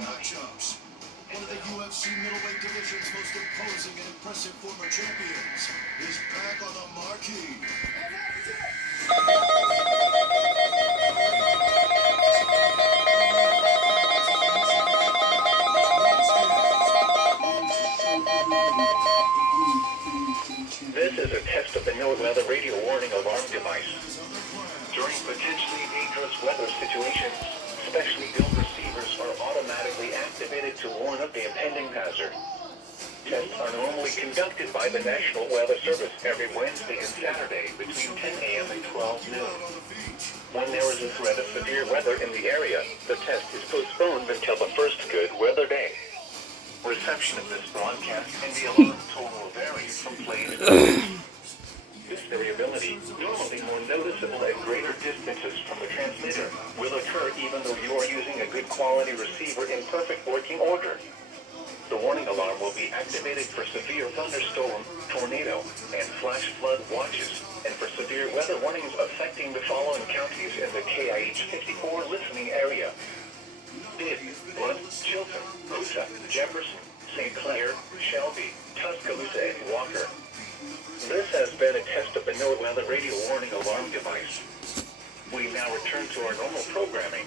matchups. One of the UFC middleweight division's most imposing and impressive former champions is back on the marquee. And that's it! This is a test of the no-weather radio warning alarm device. During potentially dangerous weather situations, specially built receivers are automatically activated to warn of the impending hazard. Tests are normally conducted by the National Weather Service every Wednesday and Saturday between 10 a.m. and 12 noon. When there is a threat of severe weather in the area, the test is postponed until the first good weather day. Reception of this broadcast and the alarm tone will vary from place to place. This variability, normally more noticeable at greater distances from the transmitter, will occur even though you are using a good quality receiver in perfect working order. The warning alarm will be activated for severe thunderstorm, tornado, and flash flood watches, and for severe weather warnings affecting the following counties in the KIH 54 listening area: Bibb, Blood, Chilton, Coosa, Jefferson, St. Clair, Shelby, Tuscaloosa, and Walker. This has been a test of the no-weather radio warning alarm device. We now return to our normal programming.